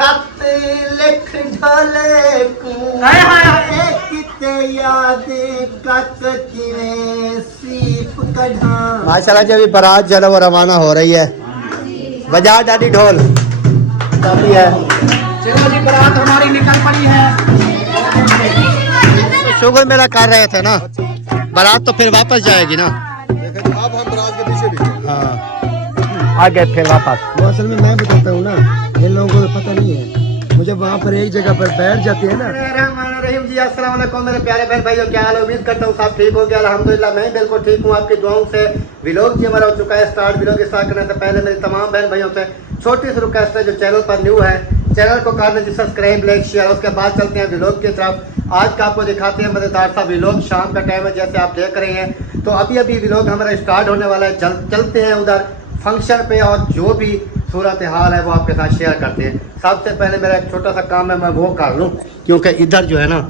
खत लिख ढोले को किते यादें कत किवें सीप कढ़ा। माशाल्लाह जी अभी बारात जो है वो रवाना हो रही है। बजा डाली ढोल काफी है। चलो जी बारात हमारी निकल पड़ी है। तो शुगर मेला कर रहे थे ना, बारात तो फिर वापस जाएगी ना। अब हम बारात के पीछे भी हाँ आ गए फिर वापस। वो असल में मैं बताता हूँ ना, इन लोगों को तो पता नहीं है, मुझे वहाँ पर एक जगह पर बैठ जाते हैं ना। रहमान जी अस्सलाम वालेकुम मेरे प्यारे बहन भाइयों, क्या हाल है? उम्मीद करता हूँ सब ठीक हो गया। अल्हम्दुलिल्लाह मैं बिल्कुल ठीक हूँ, आपकी दुआओं से। व्लॉग जी हमारा हो चुका है स्टार्ट। व्लॉग स्टार्ट करने से पहले मेरी तमाम बहन भाइयों से छोटी सी रिक्वेस्ट है, जो चैनल पर न्यू है चैनल को कर दीजिए सब्सक्राइब, लाइक, शेयर। उसके बाद चलते हैं व्लॉग की तरफ। आज का आपको दिखाते हैं मजेदार सा व्लॉग। शाम का टाइम है जैसे आप देख रहे हैं, तो अभी अभी व्लॉग हमारा स्टार्ट होने वाला है। चलते हैं उधर फंक्शन पे और जो भी सूरत हाल है वो आपके साथ शेयर करते हैं। सबसे पहले मेरा एक छोटा सा काम है, मैं वो कर लूँ, क्योंकि इधर जो है ना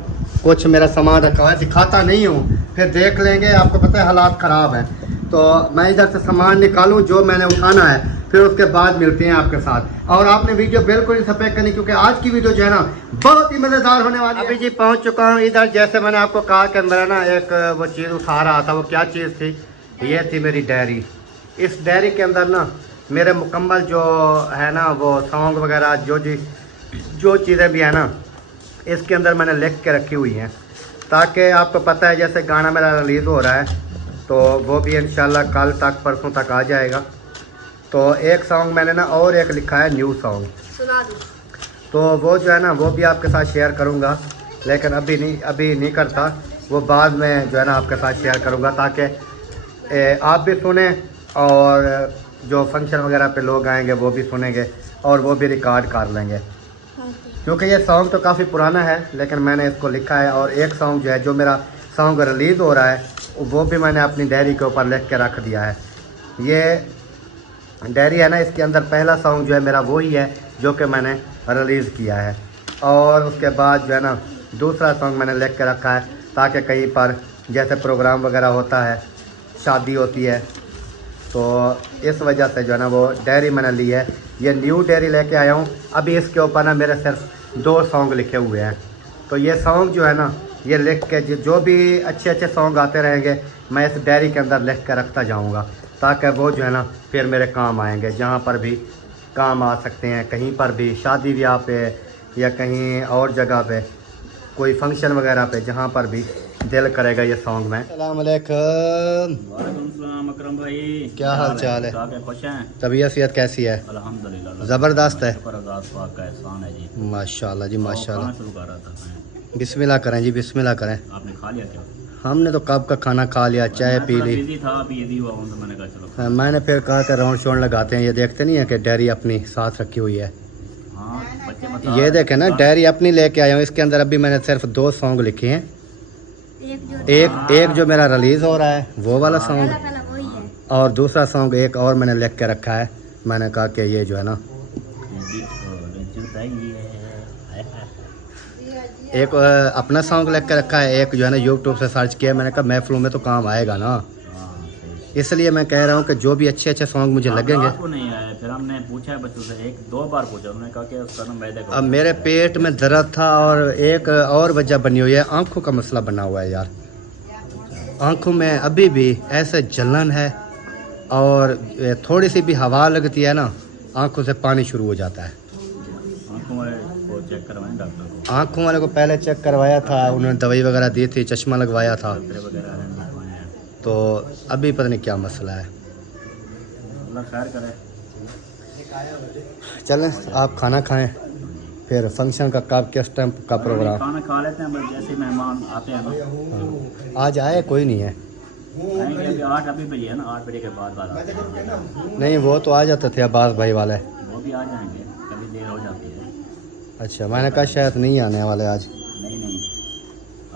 कुछ मेरा सामान रखा हुआ है, दिखाता नहीं हूँ, फिर देख लेंगे। आपको पता है हालात ख़राब है, तो मैं इधर से सामान निकालूँ जो मैंने उठाना है, फिर उसके बाद मिलते हैं आपके साथ। और आपने वीडियो बिल्कुल ही सपेक करनी, क्योंकि आज की वीडियो जो है ना बहुत ही मज़ेदार होने वाली है। अभी जी पहुँच चुका हूँ इधर। जैसे मैंने आपको कहा कि मेरा ना एक वो चीज़ उठा रहा था, वो क्या चीज़ थी? ये थी मेरी डायरी। इस डायरी के अंदर ना मेरे मुकम्मल जो है ना वो सॉन्ग वगैरह जो चीज़ें भी है ना इसके अंदर मैंने लिख के रखी हुई हैं, ताकि आपको पता है जैसे गाना मेरा रिलीज़ हो रहा है तो वो भी इंशाल्लाह कल तक परसों तक आ जाएगा। तो एक सॉन्ग मैंने ना और एक लिखा है न्यू सॉन्ग, सुना दो। तो वो जो है ना वो भी आपके साथ शेयर करूँगा, लेकिन अभी नहीं करता, वो बाद में जो है ना आपके साथ शेयर करूँगा, ताकि आप भी सुने और जो फंक्शन वगैरह पे लोग आएंगे वो भी सुनेंगे और वो भी रिकॉर्ड कर लेंगे। क्योंकि ये सॉन्ग तो काफ़ी पुराना है, लेकिन मैंने इसको लिखा है। और एक सॉन्ग जो है जो मेरा सॉन्ग रिलीज़ हो रहा है वो भी मैंने अपनी डायरी के ऊपर लिख के रख दिया है। ये डायरी है ना, इसके अंदर पहला सॉन्ग जो है मेरा वही है जो कि मैंने रिलीज़ किया है, और उसके बाद जो है ना दूसरा सॉन्ग मैंने लिख के रखा है, ताकि कहीं पर जैसे प्रोग्राम वगैरह होता है, शादी होती है, तो इस वजह से जो है ना वो डायरी मैंने ली है। ये न्यू डायरी लेके आया हूँ। अभी इसके ऊपर ना मेरे सिर्फ 2 सॉन्ग लिखे हुए हैं, तो ये सॉन्ग जो है ना ये लिख के जो भी अच्छे सॉन्ग आते रहेंगे मैं इस डायरी के अंदर लिख के रखता जाऊँगा, ताकि वो जो है ना फिर मेरे काम आएंगे, जहाँ पर भी काम आ सकते हैं, कहीं पर भी शादी ब्याह पे या कहीं और जगह पे कोई फंक्शन वगैरह पे, जहाँ पर भी दिल करेगा ये सॉन्ग में। अस्सलाम वालेकुम। वालेकुम सलाम अकरम भाई, क्या हाल चाल है? आप खुश हैं? तबीयत सेहत कैसी है? अल्हम्दुलिल्लाह ज़बरदस्त है, शुक्र अल्लाह पाक का एहसान है जी। माशाल्लाह जी माशाल्लाह। खाना शुरू कर रहा था मैं। बिस्मिल्लाह करें जी, बिस्मिल्लाह करें। आपने खा लिया क्या? हमने तो कब का खाना खा लिया, चाय मैं पी थोड़ा ली। बिजी था, अभी यदि हुआ हूँ तो मैंने कहा चलो। मैंने फिर कहा कि राउंड शोड लगाते हैं। ये देखते नहीं है कि डायरी अपनी साथ रखी हुई है। हाँ बच्चे बता ये देखें ना डायरी अपनी लेके आया हूँ। इसके अंदर अभी मैंने सिर्फ 2 सॉन्ग लिखे हैं। एक जो मेरा रिलीज़ हो रहा है वो वाला सॉन्ग, वही है। और दूसरा सॉन्ग एक और मैंने लिख के रखा है। मैंने कहा कि ये जो है ना एक अपना सॉन्ग लिख के रखा है, एक जो है ना यूट्यूब से सर्च किया। मैंने कहा महफिलों में तो काम आएगा ना, इसलिए मैं कह रहा हूँ कि जो भी अच्छे सॉन्ग मुझे लगेंगे। आपको नहीं आया, फिर हमने पूछा है बच्चों से, 1-2 बार पूछा, उन्होंने कहा कि उसका ना मैदे का। अब मेरे पेट में दर्द था, और एक और वजह बनी हुई है, आंखों का मसला बना हुआ है यार। आंखों में अभी भी ऐसे जलन है, और थोड़ी सी भी हवा लगती है ना आंखों से पानी शुरू हो जाता है। आंखों वाले को चेक करवाएं डॉक्टर को। आंखों वाले को पहले चेक करवाया था, उन्होंने दवाई वगैरह दी थी, चश्मा लगवाया था, तो अभी पता नहीं क्या मसला है। अल्लाह खैर करे। चलें आप खाना खाएं, फिर फंक्शन का कब किस टाइम का प्रोग्राम। खाना खा लेते हैं, बस जैसे मेहमान आते हैं ना। आज आए कोई नहीं है? आएंगे अभी 8 अभी बजे है ना, 8 बजे के बाद आते हैं। नहीं वो तो आ जाते थे अब्बास भाई वाले। वो भी आ जाएंगे, कभी देर हो जाती है। अच्छा मैंने कहा शायद नहीं आने वाले आज। नहीं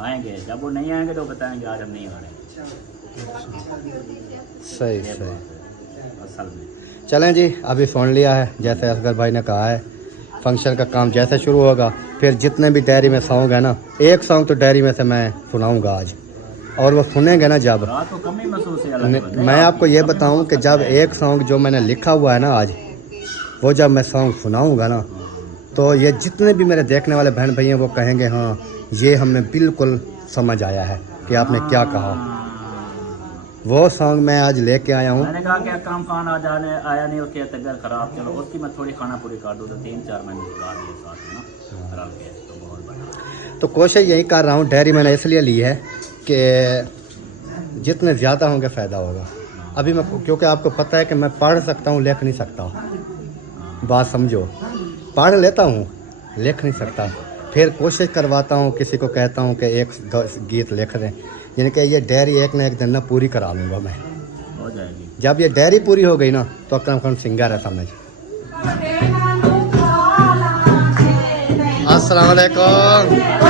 आएंगे, जब वो नहीं आएंगे तो बताएंगे आज हम नहीं आ रहे। सही असल में चलें जी, अभी सुन लिया है जैसे असगर भाई ने कहा है। फंक्शन का काम जैसे शुरू होगा, फिर जितने भी डायरी में सॉन्ग है ना, एक सॉन्ग तो डायरी में से मैं सुनाऊंगा आज, और वो सुनेंगे ना जब रात को कमी महसूस है। मैं आपको ये बताऊं कि जब एक सॉन्ग जो मैंने लिखा हुआ है ना आज, वो जब मैं सॉन्ग सुनाऊंगा ना, तो ये जितने भी मेरे देखने वाले बहन भाई हैं वो कहेंगे हाँ ये हमें बिल्कुल समझ आया है कि आपने क्या कहा। वो सॉन्ग मैं आज लेके आया हूँ। मैंने कहा कि काम खान आज आया नहीं, उसकी तबीयत खराब, चलो उसकी मैं थोड़ी खाना पूरी कर दूँ, तो 3-4 महीने निकाल दिए साथ में ना रल के, तो बहुत बढ़िया। तो कोशिश यही कर रहा हूँ, डायरी मैंने इसलिए ली है कि जितने ज़्यादा होंगे फ़ायदा होगा। अभी मैं क्योंकि आपको पता है कि मैं पढ़ सकता हूँ लिख नहीं सकता, बात समझो, पढ़ लेता हूँ लिख नहीं सकता। फिर कोशिश करवाता हूँ, किसी को कहता हूँ कि एक गीत लिख दें, यानी कि ये डायरी एक ना एक दिन ना पूरी करा लूँगा मैं। हो जाएगी। जब ये डायरी पूरी हो गई ना तो अकरम खान सिंगर है समझ। अस्सलाम वालेकुम।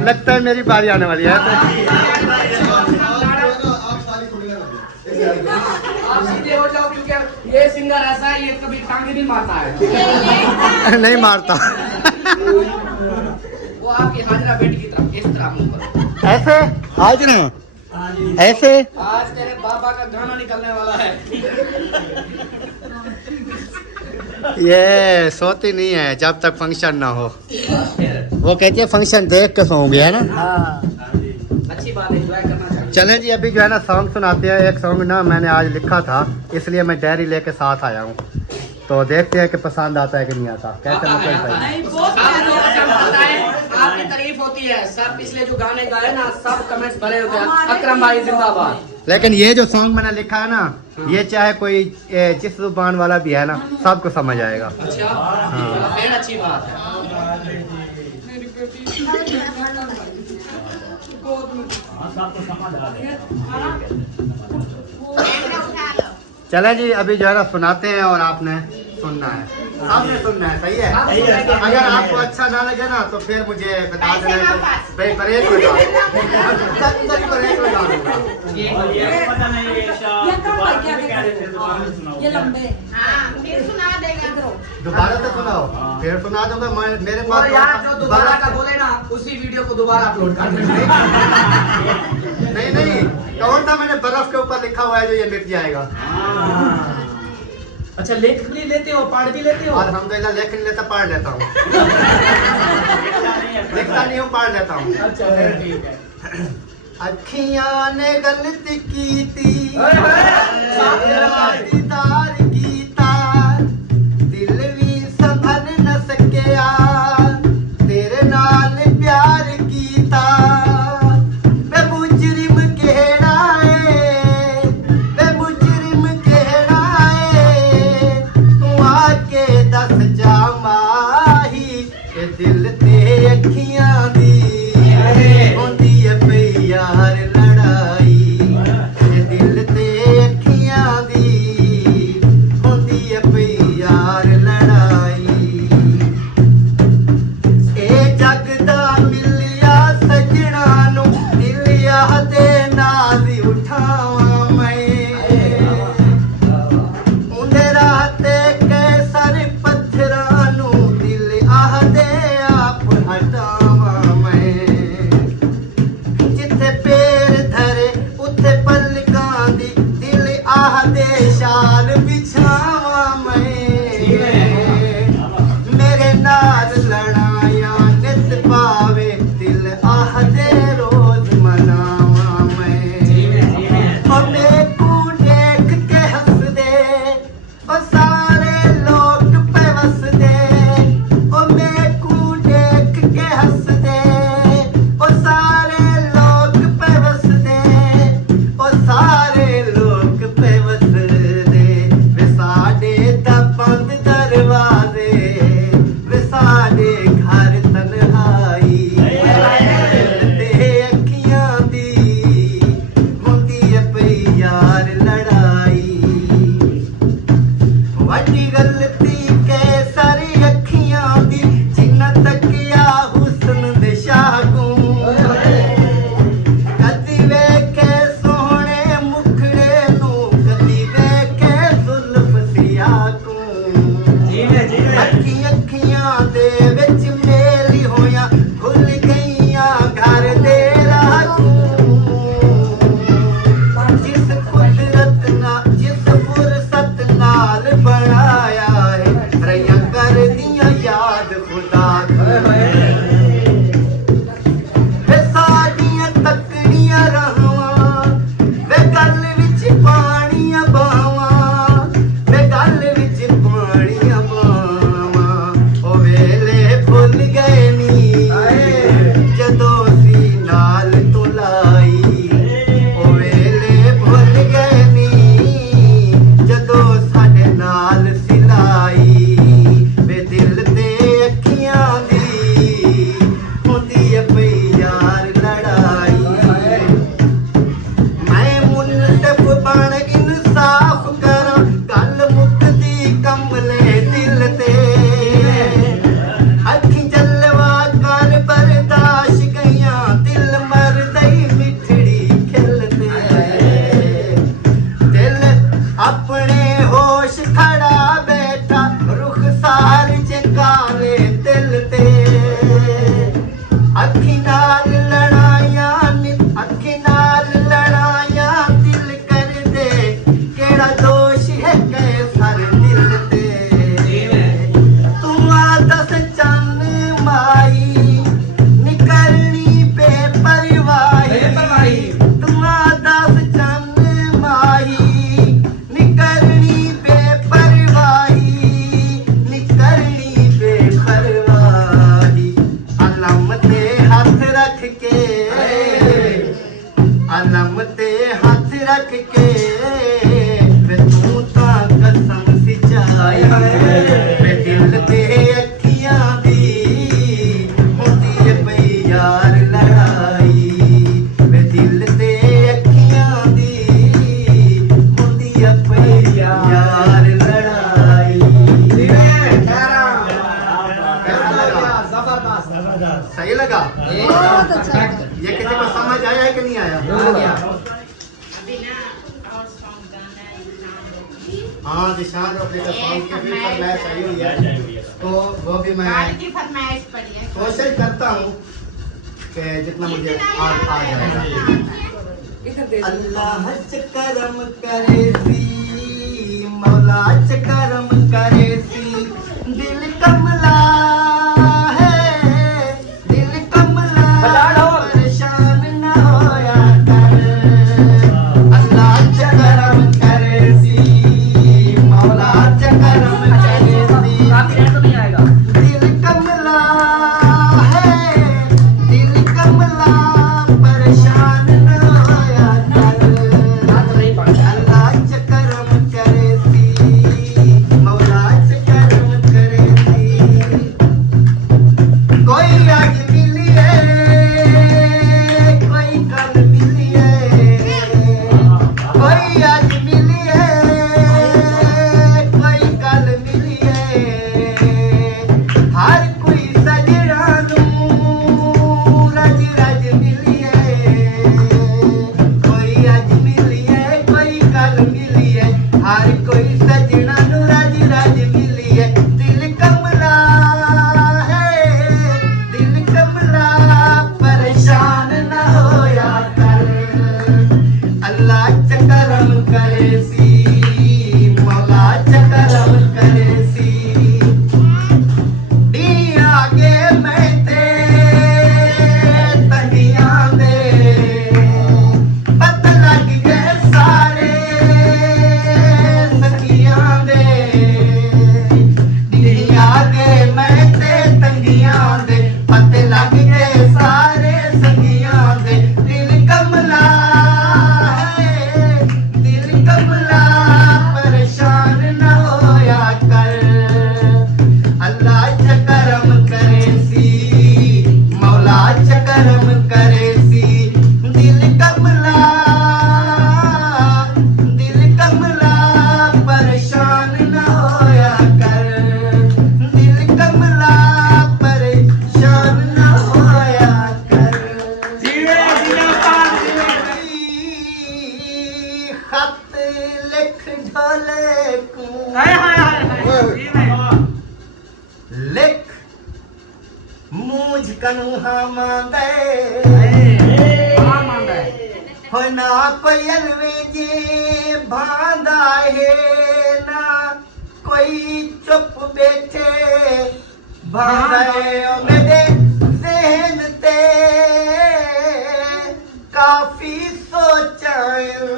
लगता है मेरी बारी आने वाली है। आप सीधे हो जाओ क्योंकि ये सिंगर ऐसा है, ये कभी टांगे नहीं मारता है। नहीं मारता। वो आपकी हाजरा बेटी की तरफ इस तरह मुंह करो। ऐसे आज ना ऐसे आज तेरे बाबा का गाना निकलने वाला है। ये सोती नहीं है जब तक फंक्शन ना हो। वो कहती है फंक्शन देख के सोऊंगी, है ना। अच्छी बात है, एंजॉय करना चाहिए। चलें जी, अभी जो है ना सॉन्ग सुनाते हैं। एक सॉन्ग ना मैंने आज लिखा था, इसलिए मैं डायरी लेके साथ आया हूँ, तो देखते हैं कि पसंद आता है कि नहीं आता। कैसे लगता है? आपकी तारीफ होती है, सब पिछले जो गाने गाए ना सब कमेंट्स भरे होते हैं, अकरम भाई जिंदाबाद। लेकिन ये जो सॉन्ग मैंने लिखा है ना, ये चाहे कोई जिस जुबान वाला भी है ना, सबको समझ आएगा। अच्छा, फिर अच्छी बात है। चले जी, अभी जो है ना सुनाते हैं और आपने सुनना है, आपने सुनना है, सही है। अगर आपको अच्छा ना लगे ना तो फिर मुझे बता देना, ब्रेक लगा दूंगा। दोबारा से सुनाओ, फिर सुना दूंगा। मेरे पास जो दोबारा का बोले ना उसी वीडियो को दोबारा अपलोड कर देंगे। नहीं, कौन सा मैंने बर्फ के ऊपर लिखा हुआ है जो ये मिट जाएगा। अच्छा, लिख भी लेते हो, पढ़ भी लेते हो? और अल्हम्दुलिल्लाह लिख नहीं लेता, पढ़ लेता हूँ। लिखता नहीं हूँ, पढ़ लेता हूँ। अच्छा, ठीक है। अखियां ने गलती की थी, साथ दीदार कीता, दिल भी संभल न सकिया, तेरे नाल प्यार कीता। वे मुजरिम केड़ा है, वे मुजरिम केड़ा है, तू आके दस जा माही, के दिल ते अखियां दी होंदी है पई यार लड़ाई, के दिल ते अखियां दी होंदी है पई यार लड़ाई। ए जग दा मिलिया सजना नू, दिलिया दे नाल उठावां मैं, उंदे राह ते कैसर पत्थरां नू, दिल आह दे आप वे साडियां तकड़ियां रहवां वे गल विच पानियां बावां वे गल विच पानियां बावां ओ वेले भुल गए नी जदों सी नाल तू लाई ओ वेले भुल गए नी जदों साडे नाल सिलाई वे दिल ते अखियां दी ਹੁੰਦੀ ਏ ਪਈ ਯਾਰ ਲੜਾਈ ਮੈਂ ਮੁਨਸਫ ਬਣ ਇਨਸਾਫ ਕਰਾਂ ਗੱਲ ਮੁੱਕਦੀ ਕਮਲੇ ਦਿਲ ਤੇ ਅੱਖੀ ਜਲਵਾ ਕਰ ਬਰਦਾਸ਼ ਗਈਆਂ ਦਿਲ ਮਰਦਾ ਈ ਮਿੱਠੜੀ ਖਿਲਦੇ ਦਿਲ ਆਪਣੇ ਹੋਸ਼ ਖੜਾ ਬੈਠਾ ਰੁਖਸਾਰ ਚ ਕਾਲੇ ਦਿਲ ਤੇ ਅੱਖੀ ਨਾਲ ਲੜਾਈਆਂ ਨੀ ਅੱਖੀ ਨਾਲ ਲੜਾਈਆਂ ਦਿਲ ਕਰਦੇ ਕਿਹੜਾ ਦੋਸ਼ ਹੈ ਕੈ ਸਰ ਦਿਲ ਤੇ ਤੂੰ ਆ ਦੱਸ ਚੰਨ ਮਾਈ ਨਿਕਲਣੀ ਬੇਪਰਵਾਹੀ ਤੂੰ ਆ ਦੱਸ ਚੰਨ ਮਾਈ ਨਿਕਲਣੀ ਬੇਪਰਵਾਹੀ ਨਿਕਲਣੀ ਬੇਪਰਵਾਹੀ ਅਲਮ ਤੇ ਹੱਥ ਰੱਖ ਕੇ ਅਲਮ ਤੇ ਹੱਥ ਰੱਖ ਕੇ ਵੇ ਤੂੰ ਤਾਂ ਕਸਮ ਸਿਚਾਈ ਵੇ ਦਿਲ ਤੇ ਅੱਖੀਆਂ ਦੀ ਹੁੰਦੀ ਏ ਪਈ ਯਾਰ ਲੜਾਈ ਵੇ ਦਿਲ ਤੇ ਅੱਖੀਆਂ ਦੀ ਹੁੰਦੀ ਏ ਪਈ ਯਾਰ ਲੜਾਈ सही लगा बहुत अच्छा लगा। ये किसी को समझ आया है कि नहीं आया हाँ दिशान अपने का सॉन्ग के भी फरमाइश आई हुई है तो वो भी मैं कोशिश करता हूँ कि जितना मुझे आ जाएगा अल्लाह च करम करे सी मौला च करम करे सी दिल कमला परेशान न होया कर अल्लाह च करम करे सी मौला च करम करे सी दिल कमला है दिल कमला परेशान न होया कर अल्लाह च करम करे सी मौला च करम करे सी कोई आज मिलिए कोई कल मिलिए कोई आज मिलिए कोई कल मिलिए हर कोई सजना नू रज रज मिलिए कोई आज मिलिए कोई कल मिलिए हर कोई सजना नू रज रज मिलिए दिल कमला है दिल कमला परेशान न होया कर अल्लाह च करम करे सी मौला च करम करे सी दी आगे मैं ते तंगियां दे पत लग गए सारे सखियां दे दी आगे मैं ते तंगियां दे पत लग गए सारे सखियां दे दिल कमला है दिल कमला परेशान न होया कर अल्लाह च करम करे सी मौला च करम करे सी दिल कमला परेशान न होया कर दिल कमला परेशान न होया कर खत लिख ढोले को लिख मूझ कनु मांदे हो ना कोई अलवेजे भांदा है ना कोई चुप बैठे भावे मेरे ज़हन ते काफी सोचायूं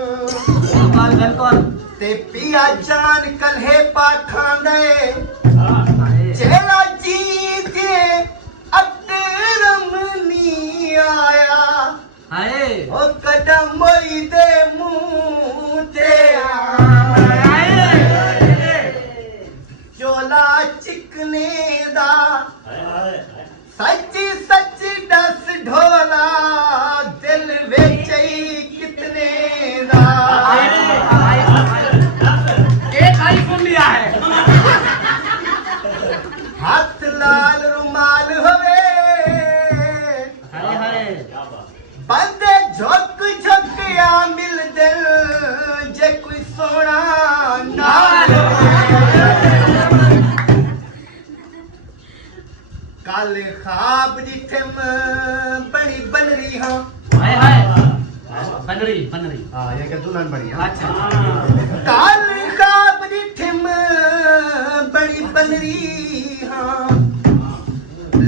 ते पिया जान कल्हे पाखांदे चेला जी दे अकरम नी आया ओ कदम मोई दे मुंह ते चोला चिकने दा सच सच दस ढोला दिल विच कितने दा एक आईफोन लिया है हाथ लाल रुमाल होवे बंदे झुक झुक आ मिल दिल जे कोई सोना नाल कल खाब जिठम बड़ी बन रही हाँ बनरी हाँ ये क्या दुल्हन बनी हाँ अच्छा काल खाब जिठम बड़ी बन रही हाँ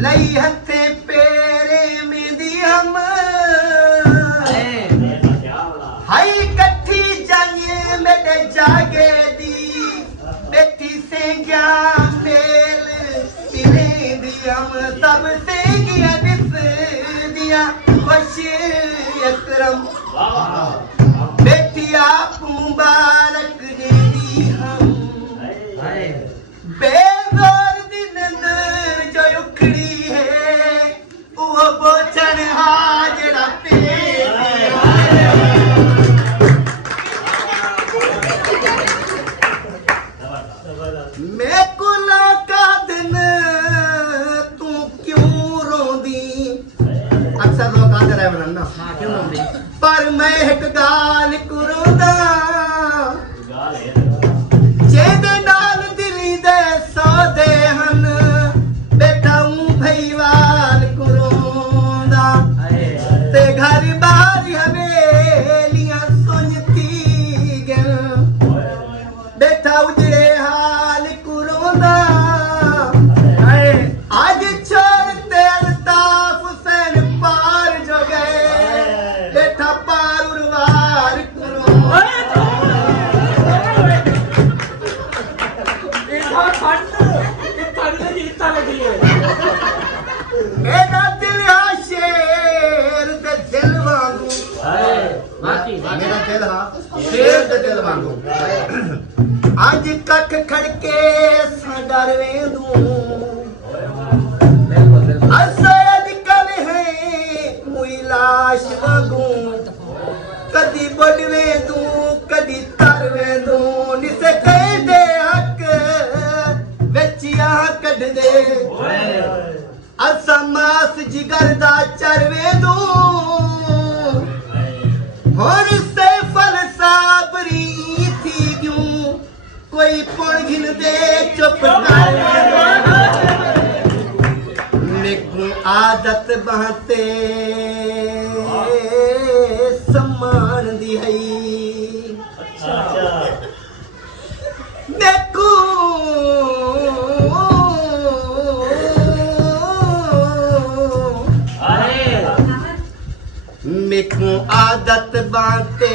लई हथे पेरे में दी हम हाई कट्ठी जाइए मेरे जागे दी बेटी से जा मेल पिले दी हम सब से गया बिस दिया खुश अकरम बेटी आप मुबारक दे दी हम बेज़ोर दी नजर जो उखड़ी है वो बोचन हाजरा पे मैं कुला का दिन तू क्यों रोंदी अक्सर लोग आते रहे बनना हाँ क्यों बोल पर मैं एक गाल कुरोदा जेदे नाल दिली दे सौदे हन बेटा हूँ भईवाल कुरोदा ते घर बाहर हवेलियां सुनती गन बेटा उजड़े हाल कुरोदा आज छोड़ते अल्ताफ हुसैन पार जो गए बेटा पार उर्वार मेरा दिल है शेर दे दिल वांगू मेरा दिल है शेर दे दिल वांगू आज कख खड़के साडर वेंदू असद कल है कोई लाश वांगू कदी बड़वे दू कदी तरवे दू निसे कह दे हक वेचिया कढ दे असा मास जिगर दा चरवे दू होर से फल साबरी थी क्यों कोई पुण घिन दे चुप कर मेकू आदत बहते सम्मान दी है मेकू मेकू आदत बाते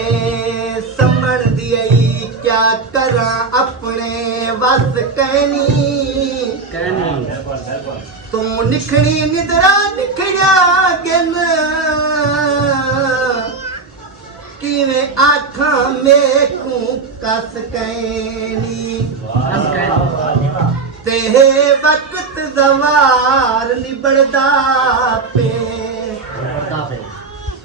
समझ दियई क्या करा अपने बस कहनी तू निखड़ी निदरा निखड़ा गिन किवें आखा मेकू कस कहनी ते वक्त जवार निबड़दा पे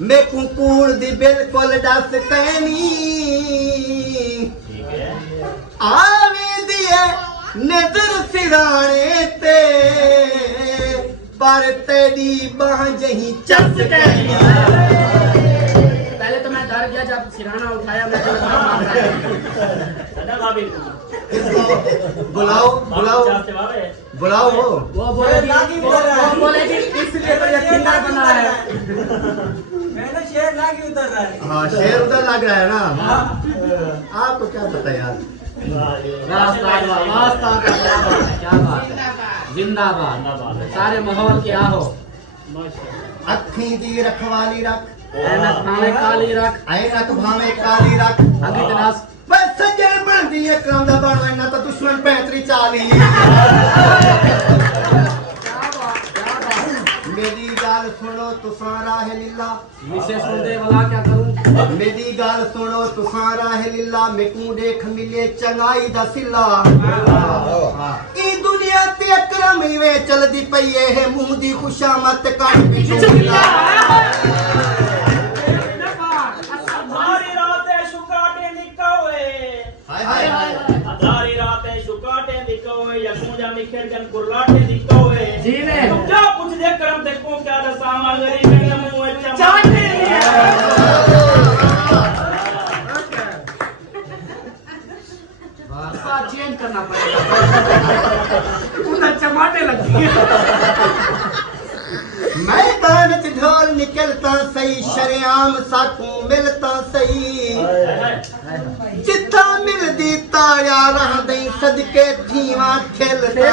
मेकू कूड़ दी बिल्कुल दस कहनी आवे दिए नजर सिराने ते पर तेरी बाह जही चस कहनी पहले तो मैं डर गया जब सिराना उठाया मैं बुलाओ बुलाओ बुलाओ वो बोले कि इसलिए तो ये किन्नर बना है हाँ शेर उधर लग रहा है ना आपको क्या पता यार क्या बात है जिंदाबाद सारे माहौल क्या हो अखी दी रखवाली रख ऐनक भावे काली रख ऐनक भावे काली रख अभी तनास बस सज्जन बनदी अकरम दा बन वना तो दुश्मन 35 40 मेरी गाल सुनो तुसा राह लीला विशेष सुनदे वाला क्या करूं मेरी गाल सुनो तुसा राह लीला मेकू देख मिले चंगाई दा सिला ई दुनिया ते अकरम वे चलदी पई ए मुंह दी खुशामत कर बिचुला अधारी राते शुकाटे निकावे हाय हाय अधारी राते शुकाटे निकावे यकूजा निखेर जन कुरलाटे निकावे जी ने तुम क्या कुछ देख करम देखो क्या दसामा गरीब में मुंह चाटे भाषा चेंज करना पड़ेगा उधर चमाटे लगी मैदान च ढोल निकलता सही शरेआम साकू मिलता सही जिथा मिलदी ताया रह दई सदके धीवा खेलता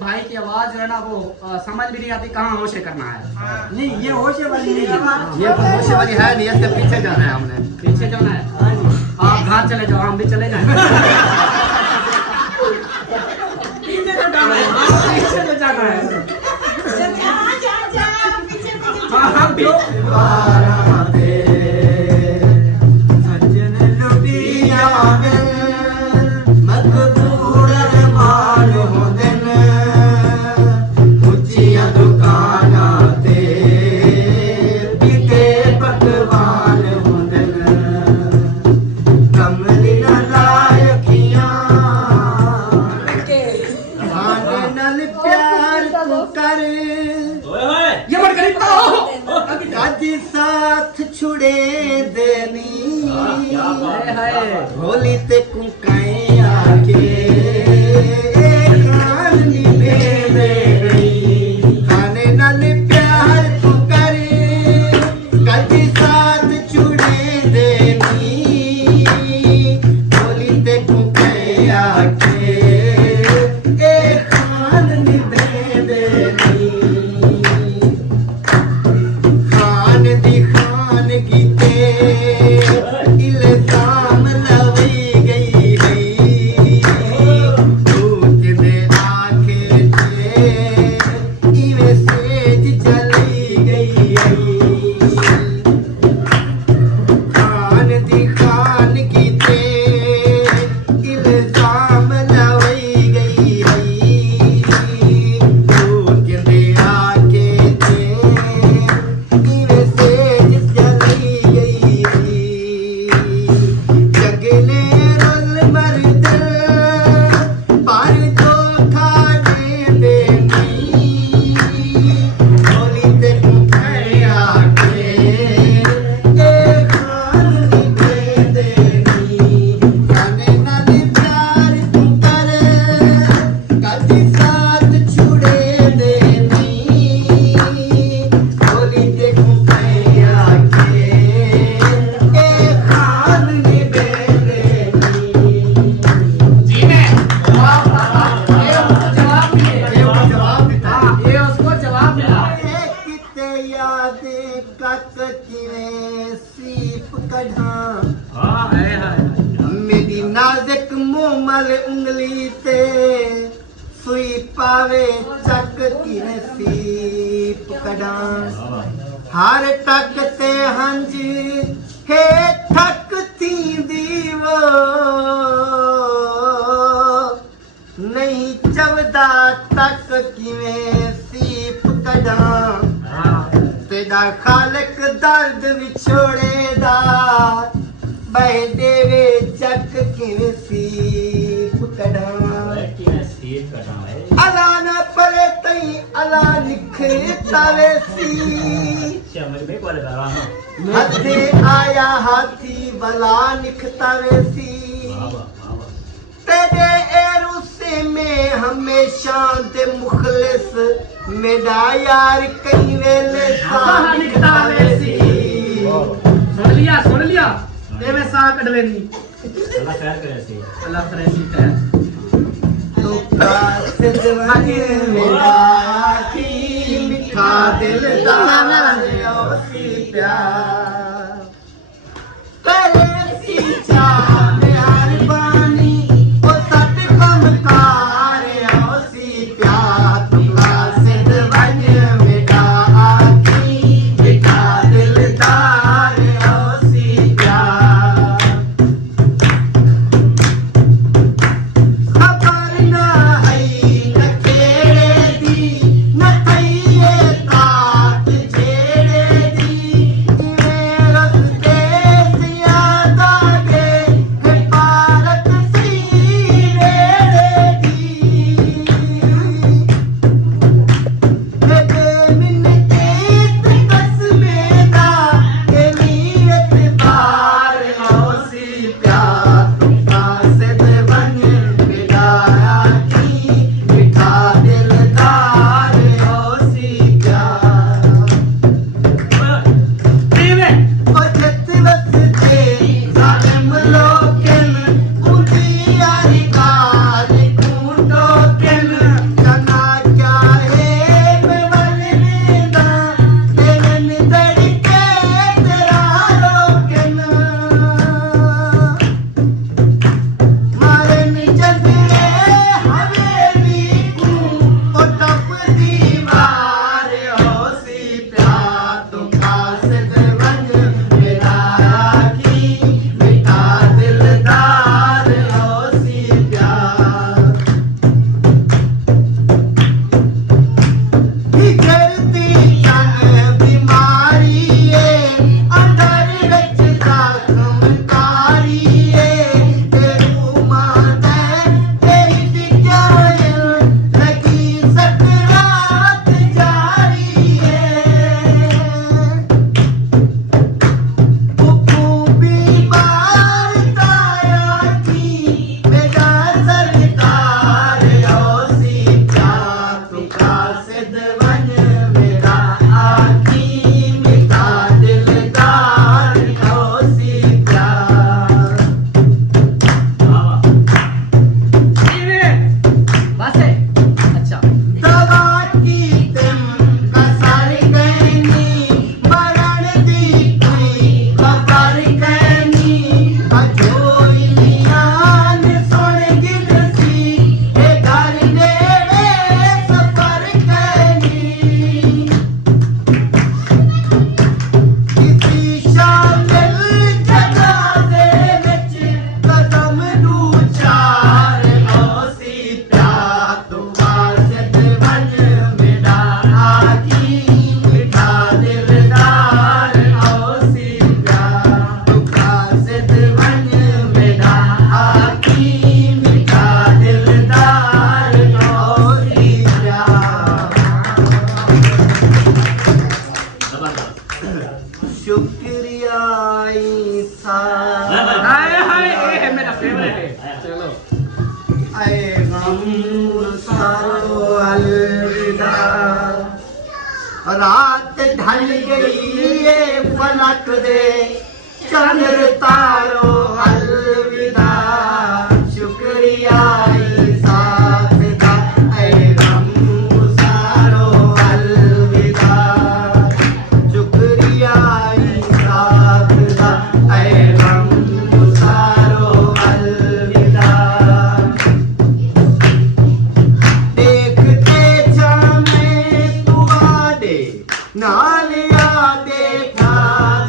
भाई की आवाज जो है ना वो समझ भी नहीं आती कहाँ होशे करना है नहीं ये होशे वाली नहीं है। ये होशे वाली है नहीं इसके पीछे जाना है हमने पीछे जाना है आप घर चले जाओ हम भी चले जाए पीछे तो जाना है पीछे तो जाना है हाँ हम भी सज्जन लुटिया मकबूल अरमान होंदन उच्चियां दुकानां ते पीते पकवान होंदन कमली ना लायकियां खाने नाल प्यार तू कर ये मत करी आज साथ छुड़े देनी होली ते कुकाए आके खान निभे गई खाने नाल प्यार तू करे आज साथ छुड़े देनी होली ते कुकाए आके खान निभे देनी खान दी खान गीते इल्जाम लवी गई है दूध दे आखे ते इवे सेज चली गई है खान दी खान गीते इल्जाम लवी गई है दूध दे आखे ते इवे सेज चली गई जगले रोल मर्द पर धोखा दे देनी होली ते कुकाए आके खान दे देनी खाने नाल प्यार तू कर कदी साथ छुड़े देनी होली ते कुकाए आके खान दे देनी जी ने ये उसको जवाब दिए जवाब देता हाँ ये उसको जवाब मिला किते याद कक किवें सीप कढा हाँ है मेरी नाजुक मोमल उंगली ते तावे चक किने सीप कड़ा हर टक ते हंज हे ठक थी दीवो नहीं चवदा तक किवें सीप कड़ा तेरा खालक दर्द विछोड़े दा बह देवे चक किवें सीप कड़ा अला न परे तई अला लिखे तावे सी हथे आया हाथी बला निखतावे सी तेरे एरू से में हमेशा दे मुखलिस मेरा यार कई वेले सा निखतावे सी सुन लिया ते मैं सा कढवेनी अल्लाह खैर करे सी अल्लाह करे सी खैर तो कासिद वने मेरा की मिठा दिलदार ओसी प्यार करे सी चाह मेहरबानी ओ सट कमकार ओसी प्यार तो कासिद वने मेरा की मिठा दिलदार ओसी प्यार खबर न हई न केड़े दी न थईए तात जेड़े दी इवें रस्ते ज़ियादा गे है पारत सी वेड़े दी हे मिन्नते कसमें दा के नीयत बार ओसी प्यार कासिद बन मिलाया की मिठा दिलदार ओसी प्यार ओ जत वसते जालिम लोकन उठी यारी कार कूटो किन जना चाहे मैं वलवेदा तेरन दड़के तेरा रोकन मारन जजरे हवेली को ओ टप दीवार ओसी प्यार तो कासिद बन मेरा की मिठा दिलदार ओसी प्यार करती तन बीमारी अंदर विच दाखमकारी तेरू माता तेरी दिखाए लगी सकरात जारी बीमार ताया की बेटा सरकार ओसी प्यार तो कासिद बन मेरा आकी मिठा दिलदार ओसी प्यार बस है अच्छा दवा की तुम कसर कहनी मरण दी कोई खबर कहनी अजोइयान सुन गिनसी ए घर नेड़े सफर कहनी किसी शामिल जगह दे विच कदम दू चार ओसी प्यार तो कासिद बन मेरा आकी मिठा दिलदार ओसी प्यार तो कासिद बन मेरा आकी मिठा दिलदार ओसी प्यार शुक्रिया ईसा हाय हाय ये है मेरा फेवरेट है चलो आए गम सारो अलविदा रात ढल गई ये फलक दे चंद्र तारो अलविदा शुक्रिया साथ दा आए गम सारो अलविदा शुक्रिया साथ दा आए गम सारो अलविदा देखते नालिया देखा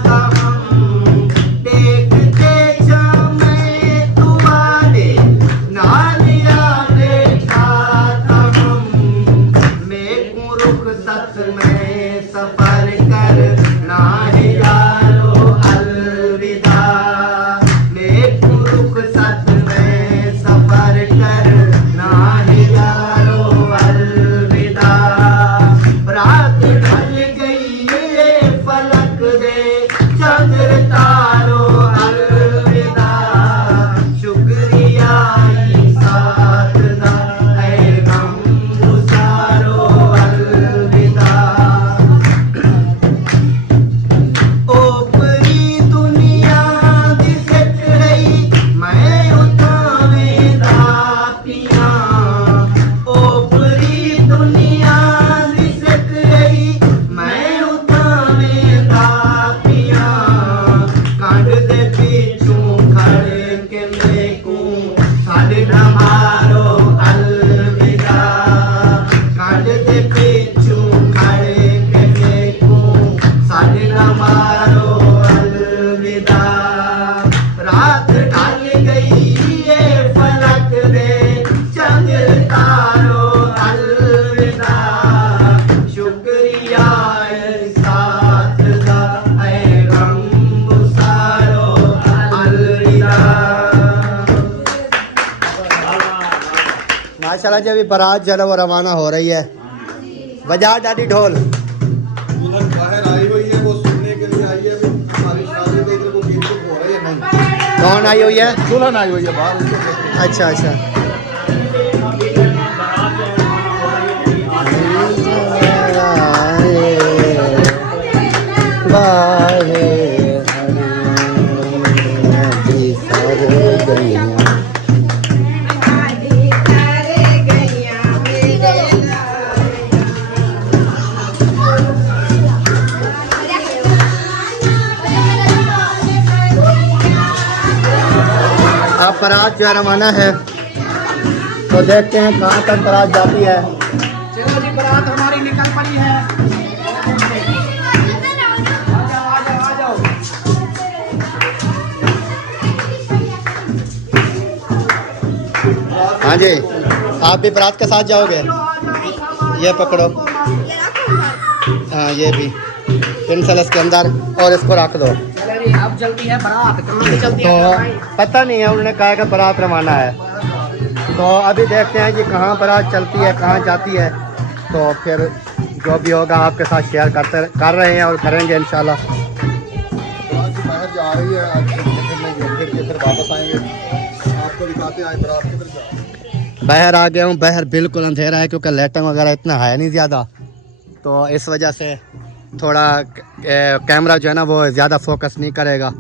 था हम देखते जामे तुम्हारे नालिया देखा था हम मैं रुख सच में सफर कर नाहे यारो अलविदा मैं रुख सच में सफर कर नाहे यारो अलविदा रात ढल गई ये फलक दे चंद्र तारो अलविदा शुक्रिया ई साथ दा है गम गुजारो अलविदा ओपरी दुनिया दी सिट रही मैं उठावेंदा पिया ओपरी दुनिया दी सिट रही मैं उठावेंदा पिया कंड दे पिछों खड़ के मेको साडे ना मारो अलविदा कंड दे पिछों खड़ के मेको साडे ना मारो अलविदा रात ढल गई ये फलक दे चंद्र तारो अलविदा शुक्रिया ए साथ दा है गम गुसारो अलविदा। माशाल्लाह जी अभी बारात जो है वो रवाना हो रही है बजा डाडी ढोल दुल्हन बाहर आई हुई है वो सुनने के लिए आई है हमारी शादी में इधर वो गीत हो रही है नहीं कौन आई हुई है दुल्हन आई हुई है बाहर उसको अच्छा अच्छा अब बारात जो है रवाना है तो देखते हैं कहाँ तक बारात जाती है। चलो जी बारात हमारी निकल पड़ी है आ जाओ हाँ जी आप भी बारात के साथ जाओगे ये पकड़ो हाँ ये भी पेंसिल इसके अंदर और इसको रख दो चलो जी अब चलती है बारात कहाँ से चलती तो है भाई? पता नहीं है उन्होंने कहा कि बारात रवाना है तो अभी देखते हैं कि कहाँ बारात चलती है कहाँ जाती है तो फिर जो भी होगा आपके साथ शेयर कर रहे हैं और करेंगे इंशाल्लाह। बारात बाहर जा रही है आज फिर वापस आएंगे आपको दिखाते हैं बारात किधर जा बाहर आ गया हूँ बाहर बिल्कुल अंधेरा है क्योंकि लाइटिंग वगैरह इतना है नहीं ज़्यादा तो इस वजह से थोड़ा कैमरा जो है ना वो ज़्यादा फोकस नहीं करेगा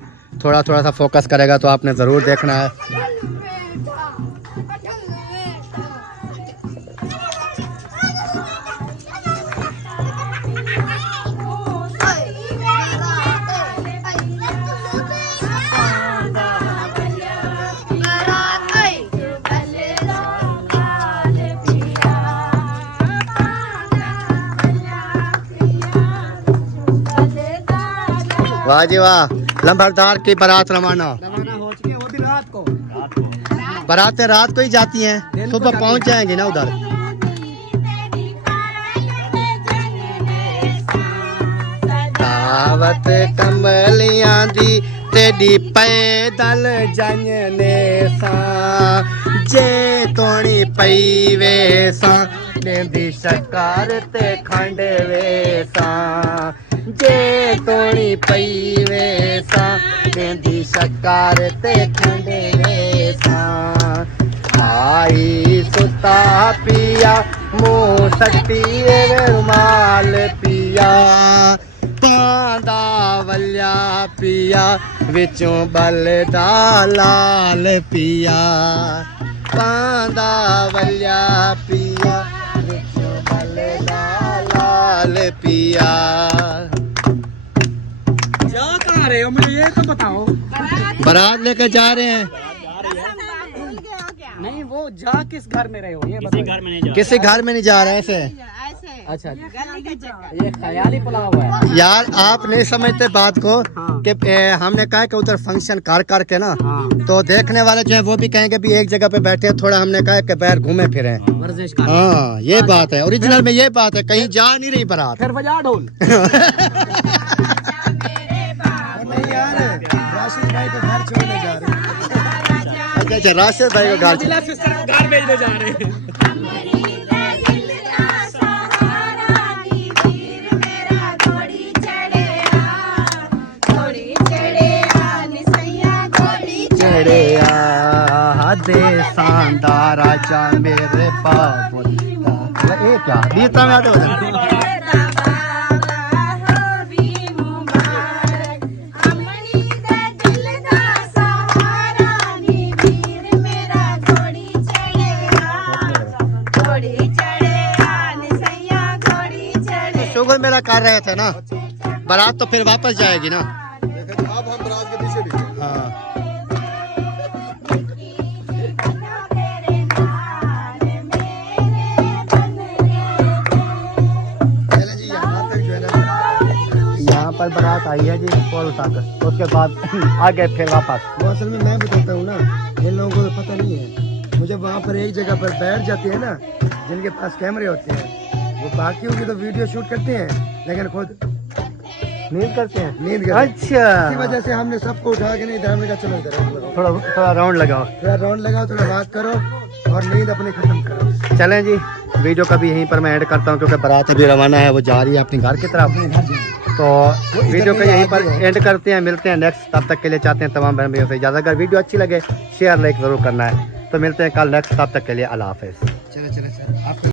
थोड़ा थोड़ा सा फोकस करेगा तो आपने ज़रूर देखना है। वाह जी वाह लंबरदार की बारात रवाना रवाना हो चुकी है वो भी रात को बारातें रात को ही जाती हैं सुबह पहुंच जाएंगे ना उधर। दावत कमलियां दी तेरी पैदल जनने सा जे तोड़ी पई वे सा दी शकार ते खंड वे सा जे तोड़ी पई वे सा दी शकार ते खंड वे सा आई सुता पिया मुँह सटी रुमाल पिया पांदा वल्या पिया विचों बलदा लाल पिया पांदा वल्या पिया विचों बलदा लाल पिया। जा कहाँ रहे हो मुझे ये तो बताओ। बारात लेकर जा रहे हैं। नहीं वो जा किस घर में रहे हो ये किसी घर में नहीं जा किसी घर में नहीं जा रहे ऐसे अच्छा ये ख्याली पुलाव है। यार आप नहीं समझते बात को कि हमने कहा कि उधर फंक्शन कर के ना तो देखने वाले जो है वो भी कहेंगे भी एक जगह पे बैठे हैं, थोड़ा हमने कहा कि पैर घूमे फिरे। वर्जिश का हाँ ये बात है, ओरिजिनल में ये बात है, कहीं जा नहीं रही बारात। फिर बजा ढोल। नहीं यार, राशिद भाई को घर छोड़ने जा रहे हैं। अच्छा राशिद भाई को घर सिस्टर को घर भेजने जा रहे हैं। चढ़े दे शानदार आजा मेरे बाबू। ये क्या बीता में आते हो शुगर मेरा कर रहे थे ना, बारात तो फिर वापस जाएगी ना। देखें अब हम बरात के पीछे भी हैं। हाँ चलें जी, यहाँ तक जो है ना, यहाँ पर बारात आई है जी पुल तक, उसके बाद आगे फिर वापस। वो असल में मैं बताता हूँ ना, इन लोगों को तो पता नहीं है। मुझे वहाँ पर एक जगह पर बैठ जाते हैं ना, जिनके पास कैमरे होते हैं, वो बाकियों की तो वीडियो शूट करते हैं लेकिन खुद नींद करते हैं। नींद करते हैं। अच्छा इसी वजह से हमने सबको उठा के नहीं इधर, हमने कहा चलो इधर लगाओ। थोड़ा राउंड लगाओ। थोड़ा राउंड लगाओ, थोड़ा बात करो और नींद अपनी खत्म करो। चलें जी, वीडियो का भी यहीं पर मैं ऐड करता हूँ क्योंकि बारात अभी रवाना है, वो जा रही है अपने घर की तरफ। तो वीडियो को यहीं पर एंड करते हैं, मिलते हैं नेक्स्ट। तब तक के लिए चाहते हैं तमाम बहन भैया से इजाज़त। अगर वीडियो अच्छी लगे शेयर लाइक ज़रूर करना है। तो मिलते हैं कल नेक्स्ट, तब तक के लिए अल्लाह हाफ़िज़। चले चले सर आप